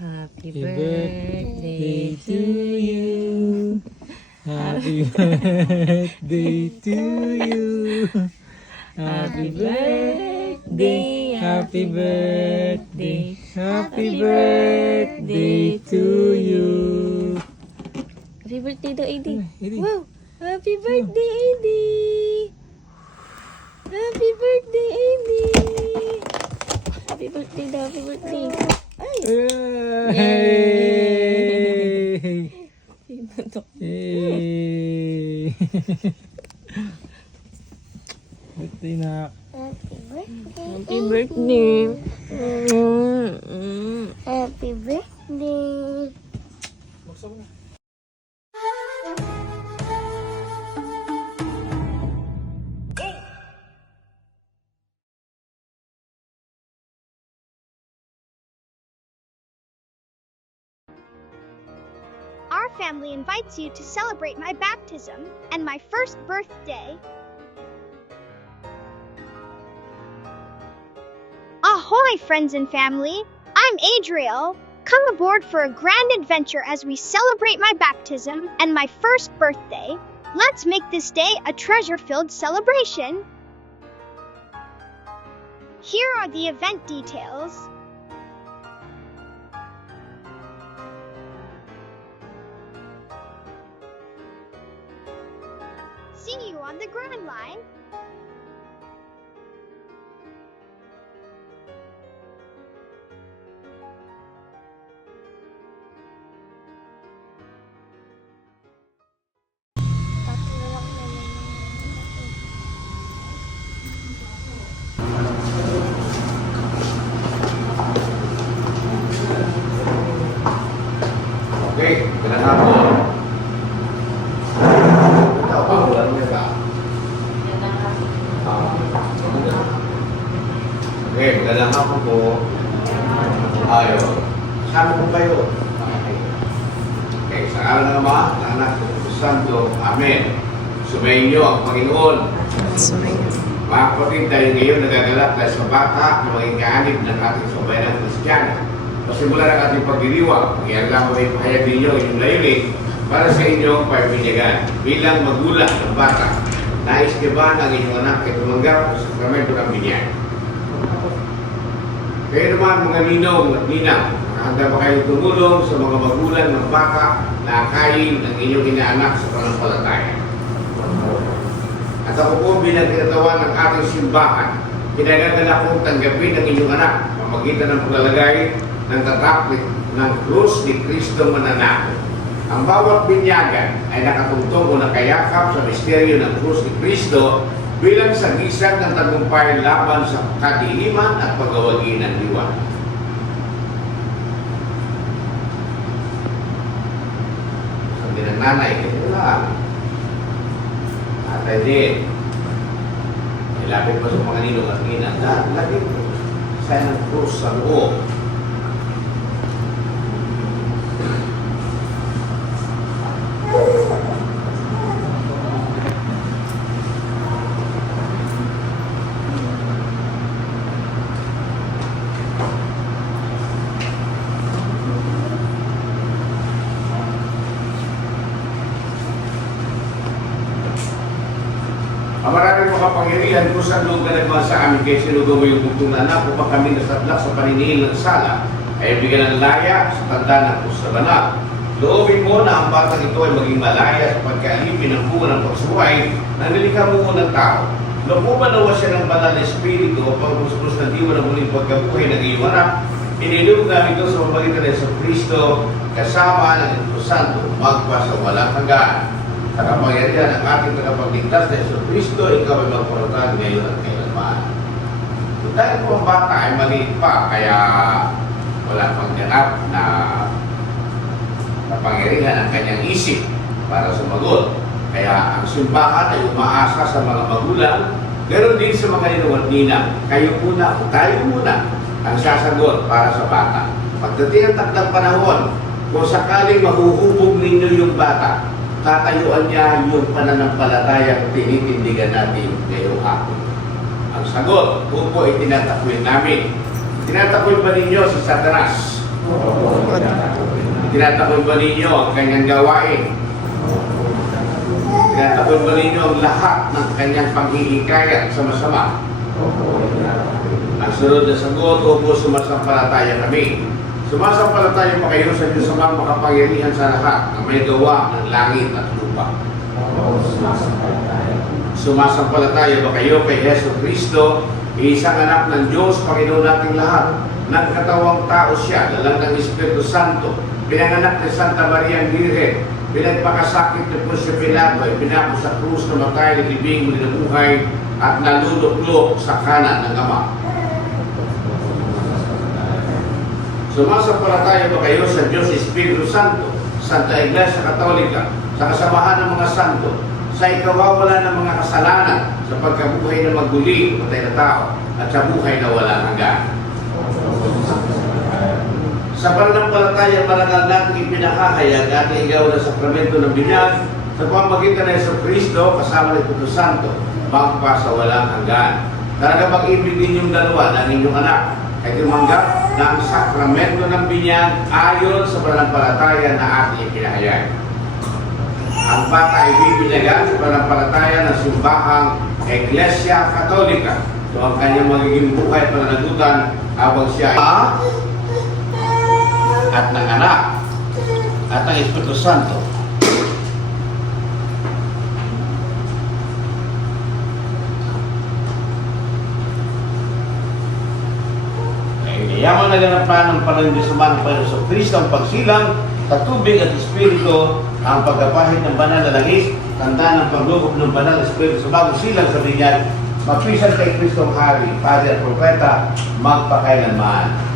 Happy Happy birthday birthday to you. Happy birthday to you. Happy birthday. Happy birthday. Happy birthday to you. Happy birthday daw, AD. AD. Wow! Happy birthday, AD! Happy birthday, AD! Happy birthday daw, happy birthday. Ay! Yay! Sinuntok. Yay! Birthday na. Happy birthday. Happy birthday. Buksan mo na. Our family invites you to celebrate my baptism and my first birthday. Ahoy, friends and family! I'm Adriel. Come aboard for a grand adventure as we celebrate my baptism and my first birthday. Let's make this day a treasure-filled celebration. Here are the event details. See you on the Grand Line. Okay, magandang hapon. Ikaw ba? Wala niya ba? Okay, magandang hapon po. Ayaw. Kasama po kayo. Okay, sa araw ng Ama, ng Anak, ng Espiritu Santo. Amen. Sumayin niyo ang Panginoon. Mga kapatid, tayo ngayon nagagalak dahil sa bata na maging kaanib ng ating sambayanang Kristiyano. Pasimula ng ating pagdiriwang, iyan mo rin pahayag ninyo inyong layunin para sa inyong pagpinyagan. Bilang magulang ng bata, nais niyo ba ng inyong anak ay tumanggap sa sakramento ng binyan? Kaya naman mga ninong at ninang, nakahanda ba kayong tumulong sa mga magulang ng bata na akayin ng inyong inaanak sa pananampalataya? At ako po bilang kinatawan ng ating simbahan, kinagagala kong tanggapin ng inyong anak pamagitan ng paglalagay ng tatak ng krus ni Kristo mananako. Ang bawat binyagan ay nakatungtong o nakayakap sa misteryo ng krus ni Kristo bilang sagisag ng tagumpay laban sa kadiliman at pagawagi ng diwa. Sabi ng nanay, ito lang. Atay din. Ilapit pa sa mga ninong at ninang. Lagi po. Sa ng krus sa loob. Ang maraming makapangyarihan kung saan doon ka nagmahal sa amin kaya sinugo mo yung bugtong na anak upang kami nasadlak sa paninihil ng sala ay bigyan ng laya sa tanda ng krus na banal. Loobin mo na ang batang ito ay maging malaya sa pagkaalipin ng bunga ng pagsuway na nilikha mo ng tao. Looban nawa siya ng banal na espiritu upang puspos ng diwa ng muling pagkabuhay ng iyong anak. Inilog namin ito sa pamagitan ng Yesu Kristo kasama ng Espiritu Santo magpa sa walang hanggan. Sa kapangyarihan ng ating tagapagligtas na Yesu Kristo, ikaw ay magparutan ngayon at kailanman. Dahil po ang bata ay maliit pa, kaya wala pang ganap na kapangyarihan ang kanyang isip para sumagot. Kaya ang simbahan ay umaasa sa mga magulang, ganoon din sa mga ninong at ninang. Kayo muna o tayo muna ang sasagot para sa bata. Pagdating ang takdang panahon, kung sakaling mahuhubog ninyo yung bata, tatayuan niya yung pananampalatayang tinitindigan natin ngayong hapon. Ang sagot, upo ay tinatakwil namin. Tinatakwil ba ninyo si Satanas? Tinatakwil ba ninyo ang kanyang gawain? Tinatakwil ba ninyo ang lahat ng kanyang panghihikayat sa masama? Ang sunod na sagot, opo, sumasampalataya kami. Sumasampalataya pa kayo sa Diyos Amang makapangyarihan sa lahat na may gawa ng langit at lupa. Sumasampalataya ba kayo kay Yesu Kristo, isang anak ng Diyos, Panginoon nating lahat? Nagkatawang tao siya, lalang ng Espiritu Santo, pinanganak ni Santa Maria ang Virgen, pinagpakasakit ni Poncio Pilato, pinako sa krus na matay, nilibing, nabuhay, at naluluklok sa kanan ng Ama. Sumasampalataya ba kayo sa Diyos Espiritu Santo, Santa Iglesia Katolika, sa kasamahan ng mga santo, sa ikawawalan ng mga kasalanan, sa pagkabuhay na maguli, patay na tao, at sa buhay na walang hanggan. Sa pananampalataya, marangal natin ipinakahayag at igaw na sakramento ng binyag sa pamamagitan ng Yesu Kristo kasama ng Espiritu Santo, magpa sa walang hanggan. Talaga mag-ibig ninyong dalawa ng inyong anak ay tumanggap ng sakramento ng binyag ayon sa pananampalataya na ating ipinahayag. Ang bata ay bibinyagan sa pananampalataya ng simbahang Iglesia Katolika. So ang kanyang magiging buhay at pananagutan habang siya ay at ng anak at ng Espiritu Santo. Yaman na ganapan ng panandisaman ng Panginoon sa Kristo ang pagsilang sa tubig at Espiritu, ang pagkapahid ng banal na langis, tanda ng paglubog ng banal na Espiritu sa bagong silang sa binyag, magpisan kay Kristo ang Hari, Padre at Propeta, magpakailanman.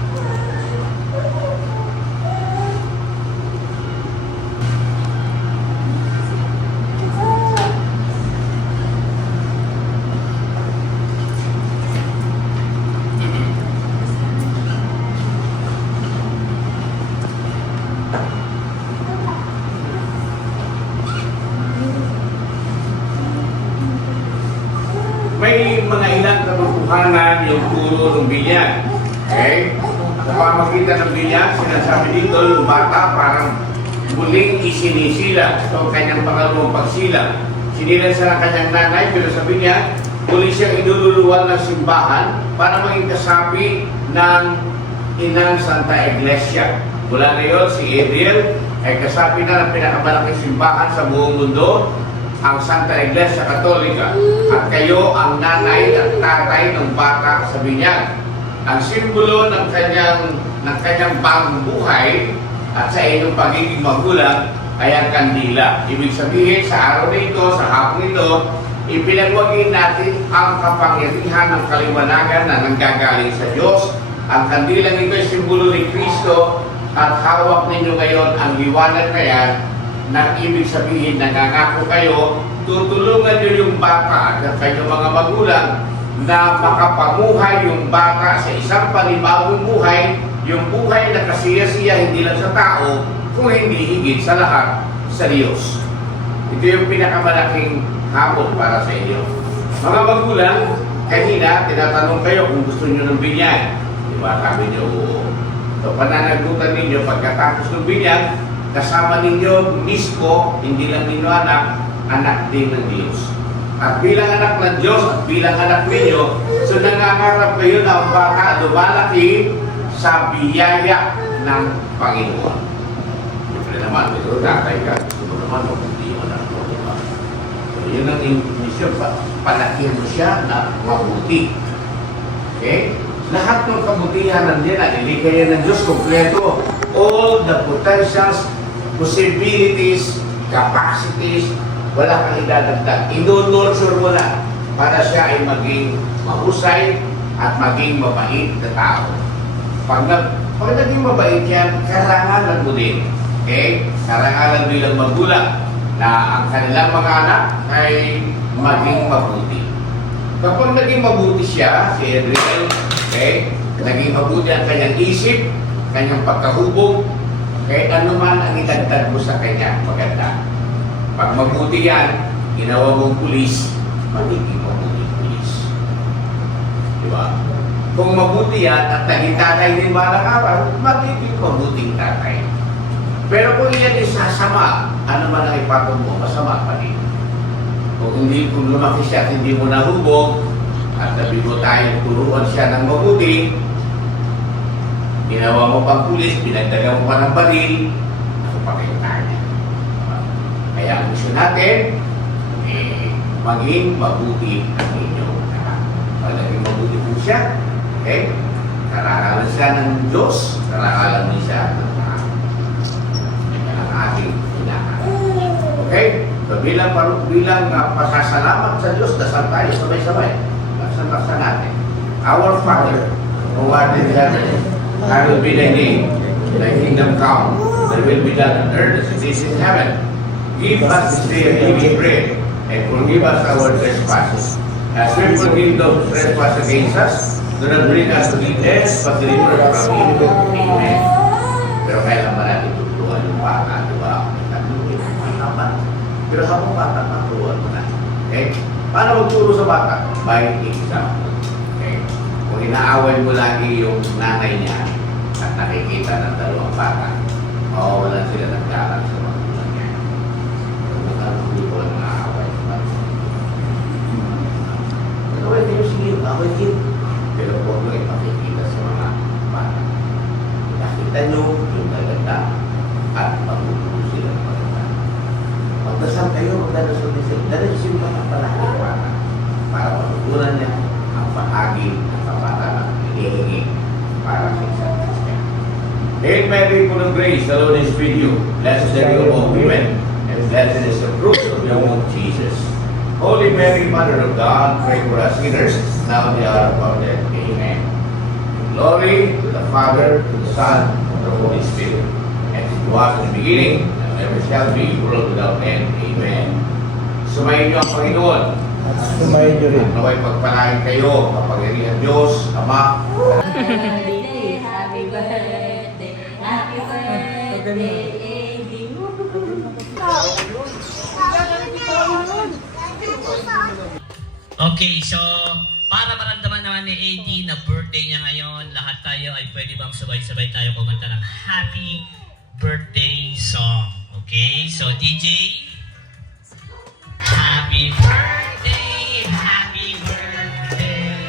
May mga ilang katotohanan yung turo ng binyag. Okay? Sa pamagitan ng binyag, sinasabi dito yung bata parang muling isinisila. Ito ang kanyang pangalawang pagsilang. Sinilan siya ng kanyang nanay, pero sabi niya, muli siyang inululuwal ng simbahan para maging kasapi ng Inang Santa Iglesia. Mula ngayon, si Adriel ay kasapi na ng pinakamalaking simbahan sa buong mundo, ang Santa Iglesia Katolika, at kayo ang nanay at tatay ng bata sa binyag. Ang simbolo ng kanyang bagong buhay at sa inyong pagiging magulang ay ang kandila. Ibig sabihin, sa araw na ito, sa hapon ito, ipinagwagin natin ang kapangyarihan ng kaliwanagan na nanggagaling sa Diyos. Ang kandilang ito ay simbolo ni Kristo at hawak ninyo ngayon ang liwanag na yan. Nang ibig sabihin, nangangako kayo, tutulungan nyo yung bata at kanyang mga magulang na makapamuhay yung bata sa isang panibagong buhay, yung buhay na kasiya-siya hindi lang sa tao, kung hindi higit sa lahat sa Diyos. Ito yung pinakamalaking hamon para sa inyo. Mga magulang, kanina tinatanong kayo kung gusto nyo ng binyag. Diba? Sabi nyo, oo. So, pananagutan ninyo pagkatapos ng binyag, kasama ninyo mismo, hindi lang ninyo anak din ng Diyos. At bilang anak ng Diyos at bilang anak ninyo, so nangangarap kayo na ang baka lumalaki sa biyaya ng Panginoon. Siyempre naman, ito tatay ka, gusto mo naman hindi mo anak mo, diba? So yun ang misyon, palakin mo siya na mabuti. Okay? Lahat ng kabutihan nandiyan, naliligaya ng Diyos, kompleto. All the potentials, possibilities, capacities, wala kang idadagdag. Ino-nurture mo na para siya ay maging mahusay at maging mabait na tao. Pag naging mabait yan, karangalan mo din. Okay? Karangalan bilang magulang na ang kanilang mga anak ay maging mabuti. Kapag naging mabuti siya, si Adriel, okay? Naging mabuti ang kanyang isip, kanyang pagkahubog, kahit ano man ang itagtag mo sa kanya, maganda. Pag mabuti yan, ginawa mong pulis, magiging mabuti pulis. Diba? Kung mabuti yan at naging tatay din balang araw, magiging mabuting tatay. Pero kung yan isasama, ano man ang ipatong mo, masama pa din. Kung lumaki siya at hindi mo nahubog, at sabi mo tayo, turuan siya ng mabuti, ginawa mo pang pulis, pinagdagan mo pa ng baril, ako pa kayo tayo. Kaya ang gusto natin, maging mabuti ang inyong anak. Pag naging mabuti po siya, okay? Kararalan siya ng Diyos, kararalan din siya ng ating inahan. Okay? So bilang pasasalamat sa Diyos, dasal tayo sabay-sabay. Dasal natin. Our Father, who art in heaven, hallowed be thy name. Thy kingdom come, thy will be done on earth as it is in heaven. Give us this day our daily bread, and forgive us our trespasses, as we forgive those who trespass against us. Do not bring us to death, but deliver us from evil. Amen. Pero kailangan natin tuturuan yung bata, di ba? Pero habang bata, maturuan mo na. Okay? Paano magturo sa bata? By example. Okay? Kung inaaway mo lagi yung nanay niya at nakikita ng dalawang bata, mawawalan sila ng galang sa magulang niya. Hindi ko lang naaaway sa bata. Away kayo, sige, away kayo. Pero huwag mo ipakikita sa mga bata. Nakita nyo yung maganda at magtuturo sila ng maganda. Magdasal kayo, magdadasal din sila. Dalisin pa ang palagi ng bata para matutunan niya ang bahagi ng kapata ng hinihingi para sa isang Kristiyan. Hail Mary, full of grace, the Lord is with you. Blessed are you among women, and blessed is the fruit of your womb, Jesus. Holy Mary, Mother of God, pray for us sinners, now and the hour of our death. Amen. Glory to the Father, to the Son, and to the Holy Spirit, as it was in the beginning, and never shall be, world without end. Amen. Sumayin niyo ang Panginoon. Sumayin niyo rin. Naway pagpalain kayo, kapangyarihan Diyos, Ama. Happy birthday, happy birthday, AD. Okay, so para maramdaman naman ni AD na birthday niya ngayon, lahat tayo ay pwede bang sabay-sabay tayo kumanta ng happy birthday song. Okay, so DJ, happy birthday, happy birthday,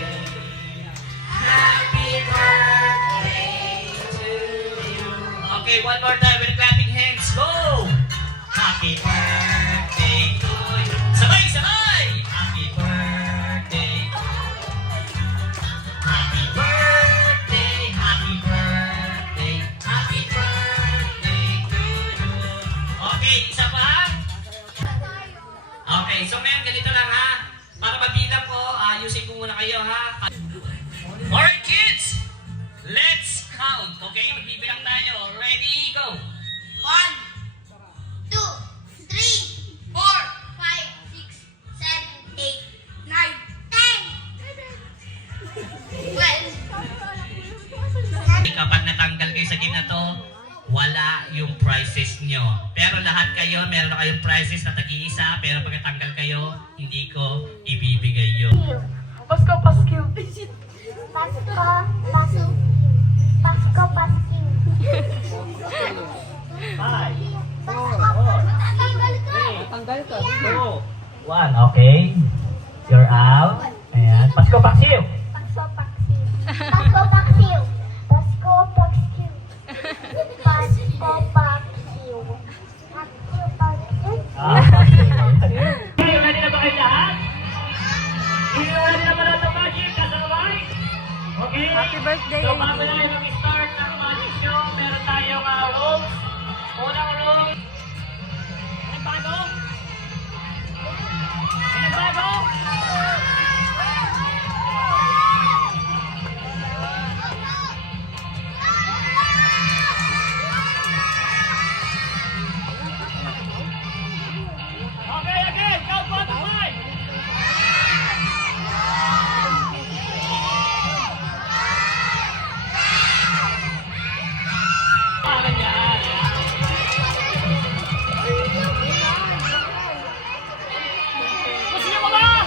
happy birthday to you. Okay, one more time with clapping hands, go! Happy birthday to you. Sabay-sabay! Happy birthday. Happy birthday, happy birthday, happy birthday to you. Okay, isa pa? Okay, so ngayon ganito lang ha. Para mabilang ko, ayusin ko muna kayo ha. Alright kids, let's count. Okay, magbibilang tayo. Ready, go. 1, 2, 3, 4, 5, 6, 7, 8, 9, 10, 11. Kapag natanggal kayo sa game na to, wala yung prizes nyo. Pero lahat kayo, meron na kayong prizes na tag-iisa, pero pag natanggal kayo, hindi ko ibibigay yun. Pasko, Pasko. Pasko, Pasko, Pasko, Pasko. 1, okay. You're out. Ayan. Pasko, Paksiw. Pasko, Paksiw. Pasko, Paksiw. Pasko, Paksiw. Pasko, Paksiw. Pasko, Paksiw. Ready na ba kayo lahat? Ready na ba lahat ng magic? Kasabay? Okay. Happy birthday, So, AD. bago na kayo mag-start ng magic show, meron tayong rules. Unang rule. Ano bago? Ano bago? Okay, again. Count 1 to 5. Pangalan yan. Gusto niyo ba?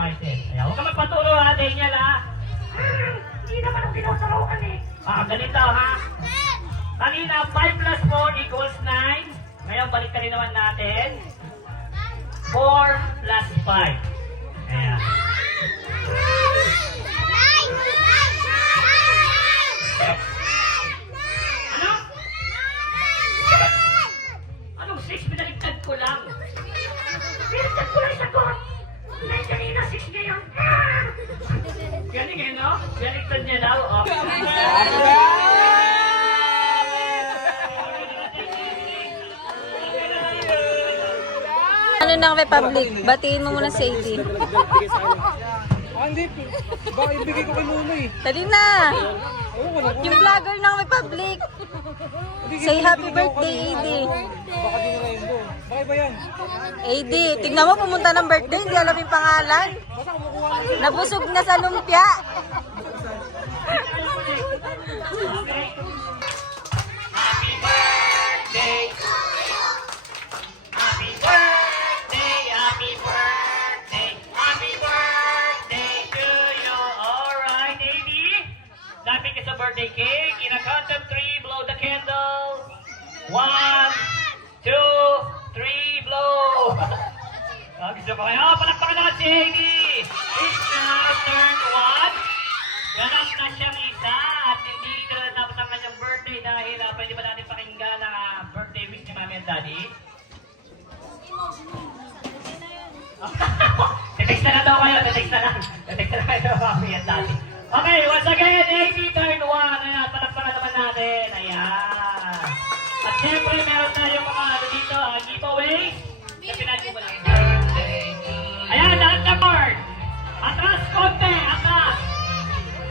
prizes. Ayan, huwag ka magpaturo ha, Daniel ha. Hindi naman ang tinuturuan eh. Ganito ha. Kanina, 5 plus 4 equals 9. Ngayon, balik ka rin naman natin. 4 plus 5. Ayan. Ano? Anong 6? Binaligtad ko lang. Binaligtad ko lang sagot. Dahil kanina 6 ngayon. Galing eh, no? Binaligtad niya daw. Ano ng Republic? Batiin mo muna si AD. Hindi. Baka ibigay ko kay Luna eh. Dali na! Yung vlogger ng Republic. Say happy birthday, AD. Baka di nila yun doon. Bakit ba yan? AD, tignan mo pumunta ng birthday, hindi alam yung pangalan. Basta kumukuha na. Nabusog na sa lumpia. Happy birthday! Happy birthday! Happy birthday! Happy birthday to you! Alright, AD! Lapit ka sa birthday cake. In a count of 3, blow the candle. 1, 2, 3, blow! Gusto ko kayo. Palakpakan na si AD! It's now turn 1. Ganap na siyang isa at hindi ito natapos ang kanyang birthday dahil pwede ba natin pakinggan ang birthday wish ni Mami at Daddy? Tetext na daw kayo, tetext na lang. Tetext na kayo, Mami at Daddy. Okay, once again, AD turn 1. Ayan, palakpakan naman natin. Ayan. At siyempre, meron tayong mga dito, giveaways. Kasi natin mo lang yung birthday. Ayan, lahat na board. Atras, konti, atras.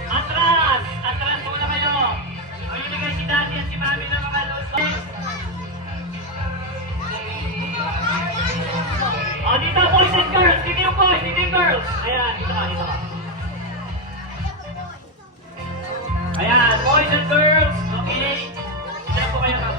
Atras! Atras muna kayo! Mamimigay si Daddy at si Mami ng mga luto. O, dito boys and girls! Dito yung boys! Dito yung girls! Ayan, dito ka, dito ka. Ayan, boys and girls! Okay? Diyan po kayo na.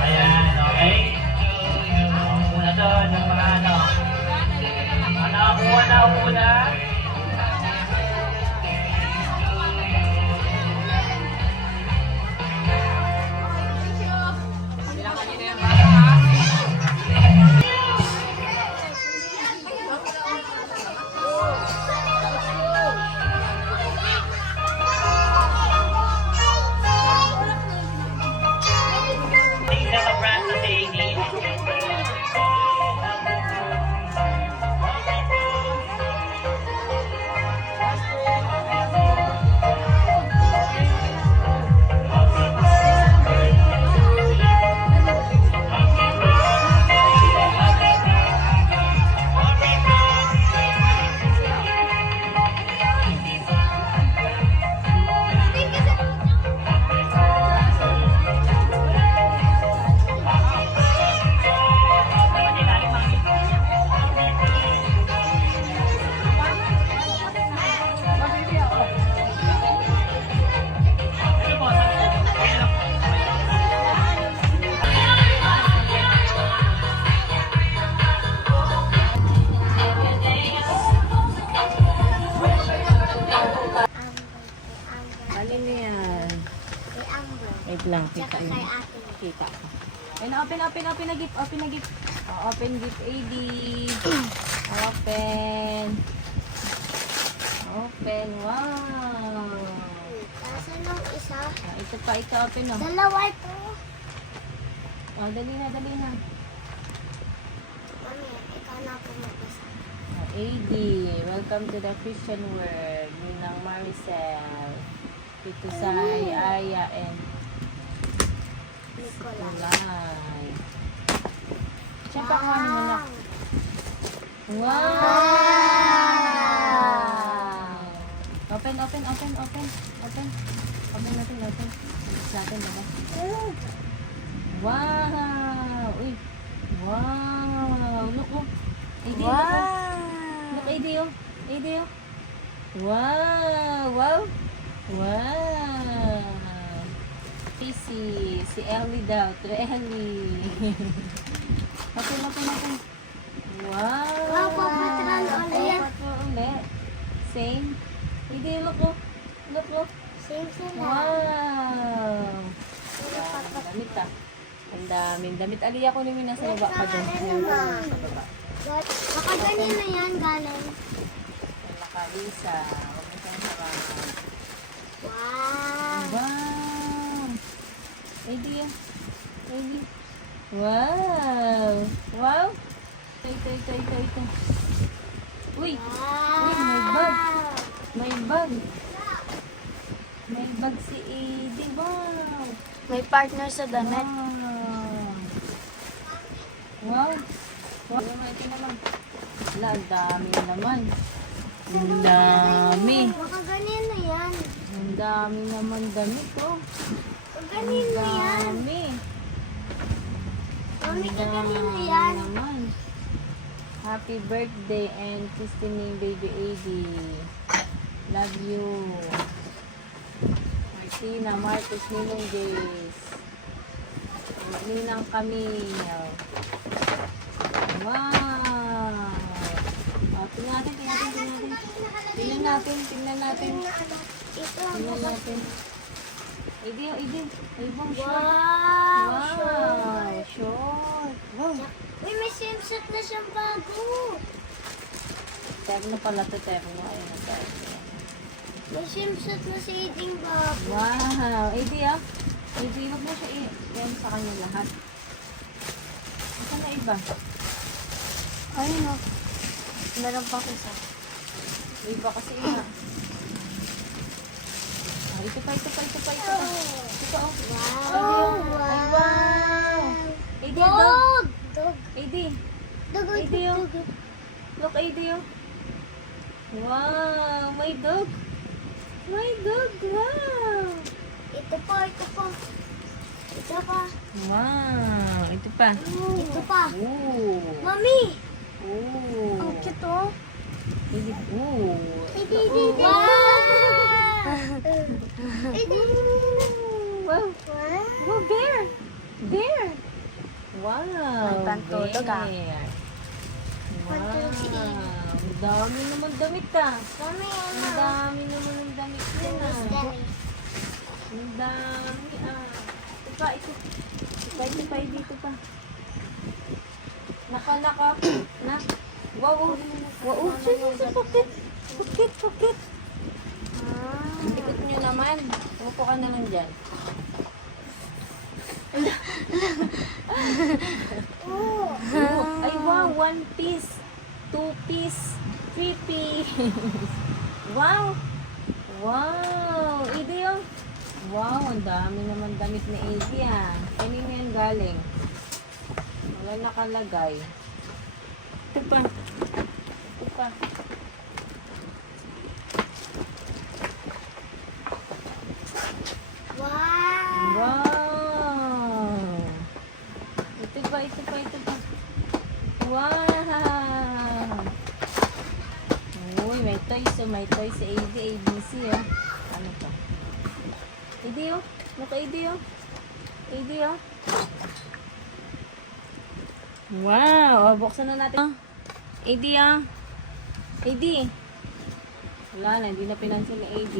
Ayan, okay? Muna doon, ng mga ano. Una. Tingnan sa brand na si AD. Alin na yan? Kay Amber. Wait lang, Tsaka kita kay mo. ate. Kita ko. Ayun, open na gift, open na gift. Oh, open gift, AD. Open. Open, wow. Kasan ng isa? Ito pa, ito open oh. Dalawa ito. Oh, dali na, dali na. Mami, ikaw na po mag-isa. AD, welcome to the Christian world. Ninang Maricel, Tito Sai, Aya, and Nicola. Kulay. Siyempre, ang ano mo na. Wow! Open open. Open natin. Labas natin, labas. Wow! Uy! Wow! Look, oh. AD, look, AD, oh. AD, oh. Wow! Si Ellie daw. To Ellie. Open. Wow! Wow, Paw Patrol ulit. Paw Patrol ulit. Same. AD, look, oh. Look. Same sila. Wow! Ang damit ah. Ang daming damit. Aliya ko namin nasa baba pa doon. Sa baba. Baka ganyan na yan galing. Ang nakalisa. Huwag mo siyang harangan. Wow. Wow! Idea. Wow! Ito. Uy! May bag. May bag si Edie. Wow! May partner sa damit. Wow! Ito naman. Wala, ang dami naman. Ang dami. Baka ganyan na yan. Ang dami naman damit, oh. Baka ganyan na yan. Dami. Mami, Ang ganyan na dami yan. naman. Happy birthday and Christine baby AD. Love you. Martina, Marcos, Ninong Jace. Ninang Camille. Wow! Oh, tingnan natin. Tingnan natin. Ito. Tingnan natin. Idi. Ay, bang short. Wow. Wow! Short. Wow! Uy, may swimsuit na siyang bago. Terno pala to, terno. Ayun na tayo. May swimsuit na si Iding bago. Wow! Idi, ah. Idi, wag mo siya i-yan sa kanya lahat. Ito na iba. Ayun o. Meron pa isa. Iba kasi ina. Ah, ito pa. Ito pa, oh. Wow. Ay, wow! Idi, dog. Dog. Dog. Idi. Dog. Idi, oh. Dog. Look, Idi, oh. Wow! May dog. Wow! Ito pa. Wow! Ito pa. Ito pa. Ooh. Mami. Ooh. Ang cute oh. Idi. Ooh. Wow. Wow. Wow, bear. Wow. May pantulog, ah. bear. Pantulog si Idi. Wow. Ang dami naman damit ah. Mami, Ang ano? dami naman ng damit yan ah. Dami. Ang dami ah. Ito pa, dito pa. Naka. Na. Wow. Sa pocket. Ikot nyo naman. Umupo ka na lang dyan. Oh. Ay wow, 1 piece, 2 piece, 3 piece. Wow! Idi oh. Wow, ang dami naman damit ni Idi ah. Kanino yan galing? Wala nakalagay. Ito pa. Wow. Wow! Ito pa. Wow! Uy, may toys si AD, ABC oh. Ano to? AD oh. Look, AD oh. Wow! Oh, buksan na natin. AD ah. AD. Wala na, hindi na pinansin ni AD.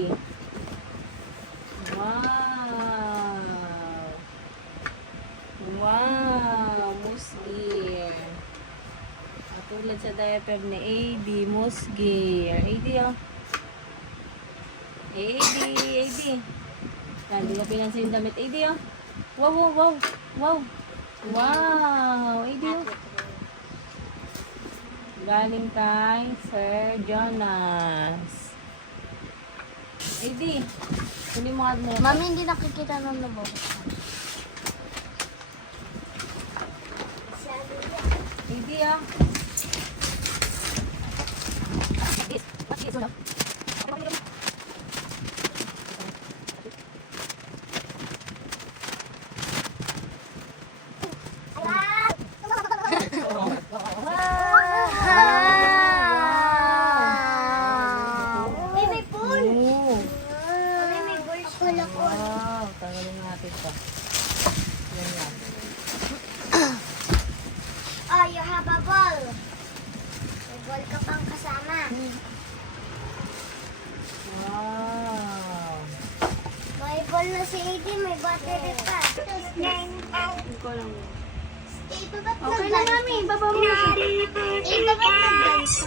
Wow! Moose gear. Katulad sa diaper ni AD, moose gear. AD oh. AD. Yan, di ko pinansin yung damit. AD oh. Wow! AD oh. Galing kay Sir Jonas. AD. Kunin mo nga muna. Mami, hindi nakikita ng labo. AD ah. Wala ko. Wow, tanggalin natin to. Yan lang. Oh, you have a ball. May ball ka pang kasama. Wow. May ball na si AD, may battery pa. Okay na, mami. Baba mo na siya. Ba't nag-dance?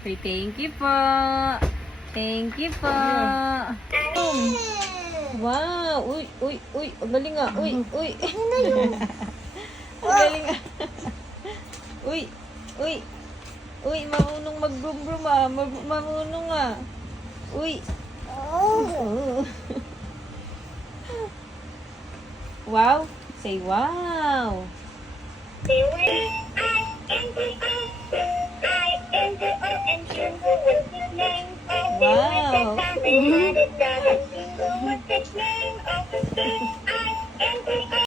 Okay, thank you po. Thank you po. Wow. Uy, uy, uy. Ang galing nga. Uy, uy. Ang galing nga. Uy, uy. Uy, marunong mag-brum-brum ah. Marunong ah. Uy. Oh. Wow. Say wow. Wow.